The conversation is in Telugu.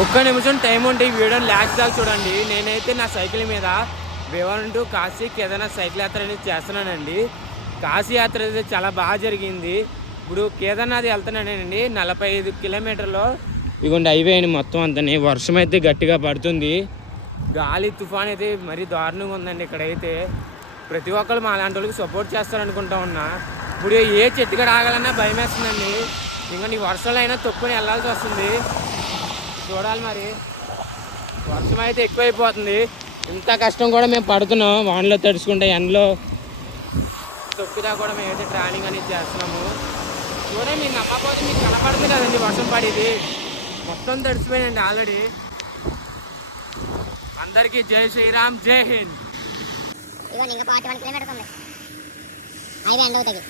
ఒక్క నిమిషం టైం ఉంటే ఈ వీడియోని లాస్ట్ దాకా చూడండి. నేనైతే నా సైకిల్ మీద భీమవరం టు కాశీ కేదార్నాథ్ సైకిల్ యాత్ర అనేది చేస్తున్నానండి. కాశీ యాత్ర అయితే చాలా బాగా జరిగింది. ఇప్పుడు కేదార్నాథ్ వెళ్తున్నానండి 45 కిలోమీటర్లు. ఇదిగోండి హైవే అండి మొత్తం అంతని. వర్షం అయితే గట్టిగా పడుతుంది. గాలి తుఫాన్ అయితే మరీ దారుణంగా ఉందండి. ఇక్కడైతే ప్రతి ఒక్కరు మా అలాంటి వాళ్ళకి సపోర్ట్ చేస్తారనుకుంటా ఉన్నా. ఇప్పుడు ఏ చెట్టుగా రాగాలన్నా భయం వేస్తుందండి. ఇంకా నీ వర్షంలో అయినా తొక్కుని వెళ్ళాల్సి వస్తుంది. చూడాలి మరి. వర్షం అయితే ఎక్కువైపోతుంది. ఇంత కష్టం కూడా మేము పడుతున్నాం. వానలో తడుచుకుంటే ఎండలో తొక్కుదా కూడా మేమైతే ట్రావెలింగ్ అనేది చేస్తున్నాము. చూడండి, మీరు నమ్మకపోతే మీకు కనపడుతుంది కదండి వర్షం పడేది. మొత్తం తడిసిపోయిందండి ఆల్రెడీ. అందరికీ జై శ్రీరామ్, జై హింద్. ఇదిగో ఇంకా 41 కిలోమీటర్స్ ఉంది. హైవే ఎండ్ అవుతుంది.